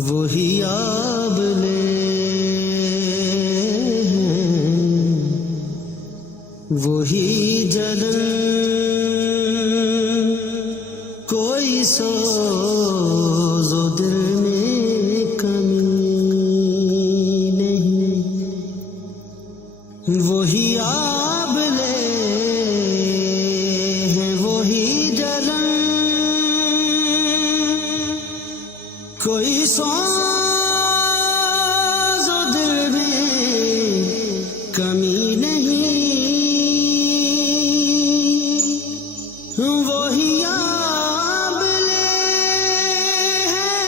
وہی آبلے وہی جلن کوئی سوز و دل میں کمی نہیں، وہی آبلے ہیں وہی جلن کوئی سوز و دل میں کمی نہیں، وہی آبلے ہیں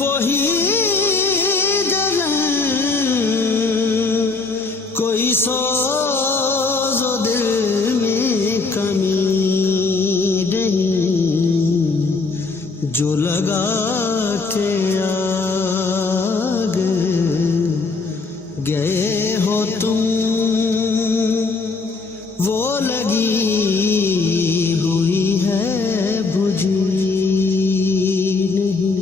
وہی جلن کوئی سوز و دل میں کمی نہیں، جو لگا کے آگ گئے ہو تم وہ لگی ہوئی ہے بجھی نہیں،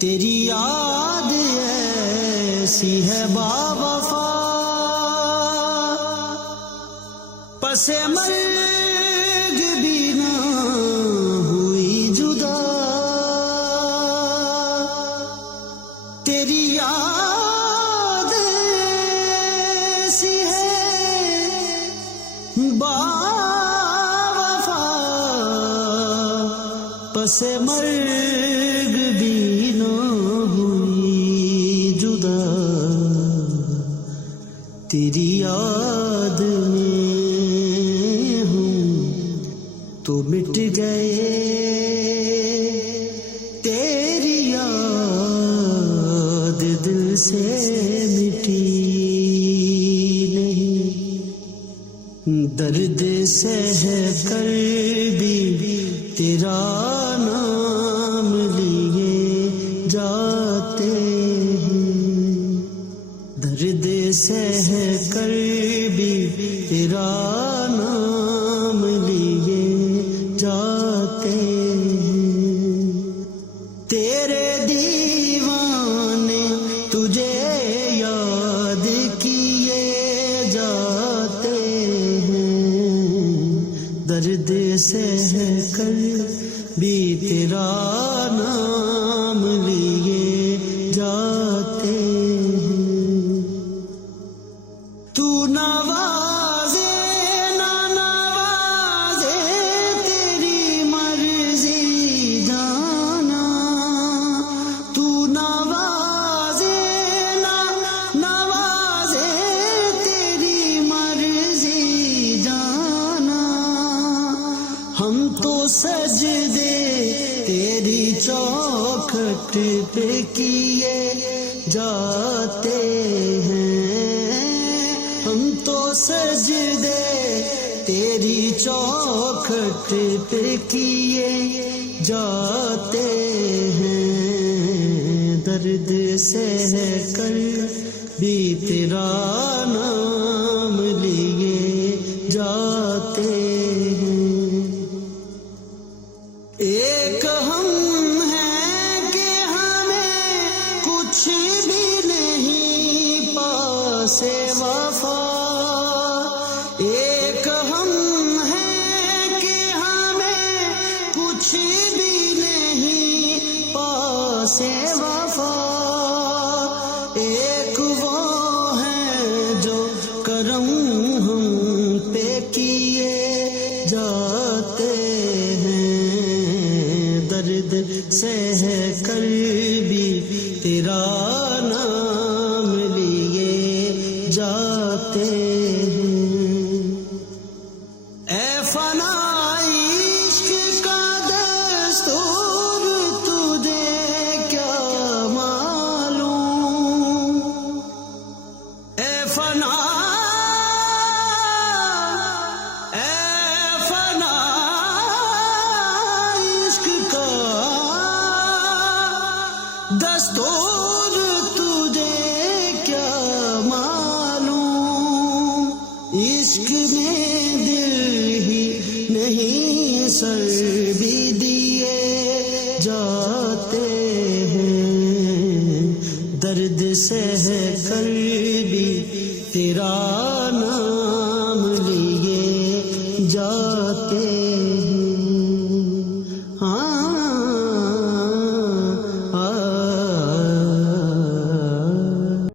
تیری یاد ایسی ہے باوفا پس مرگ بھی نہ ہوئی جدا، تیری یاد ایسی ہے باوفا پس مرگ بھی نہ ہوئی جدا، تیری یاد میں ہوں تو مٹ گئے، تیری یاد دل سے مٹی نہیں، درد سہ کر بھی تیرا نام لیے جاتے ہیں، درد سہ کر بھی تیرا نام لیے جاتے ہیں، تیرے دیوانے تجھے یاد کیے جاتے ہیں، درد سہ کر بھی تیرا نام لیے جاتے ہیں، تو نوازے نہ نوازے تیری مرضی جانا، تو نوازے نہ نوازے تیری مرضی جانا، ہم تو سجدے تیری چوکھٹ پہ کیے جاتے ہیں، ہم تو سجدے تیری چوکھٹ پہ کیے جاتے ہیں، درد سہ کر بھی تیرا نام لیے جاتے ہیں، ایک ہم ہیں کہ ہمیں کچھ بھی نہیں پاس وفا، ایک ہم ہیں کہ ہمیں کچھ بھی نہیں پاس وفا، ایک وہ ہیں جو کرم ہم پہ کیے جاتے ہیں، درد سہ کر بھی تیرا نام لیے جاتے ہیں، اے فنا عشق کا دستور تجھے کیا معلوم، اے فنا عشق کا دستور تجھے کہیں سر بھی دیے جاتے ہیں، درد سہ کر بھی تیرا نام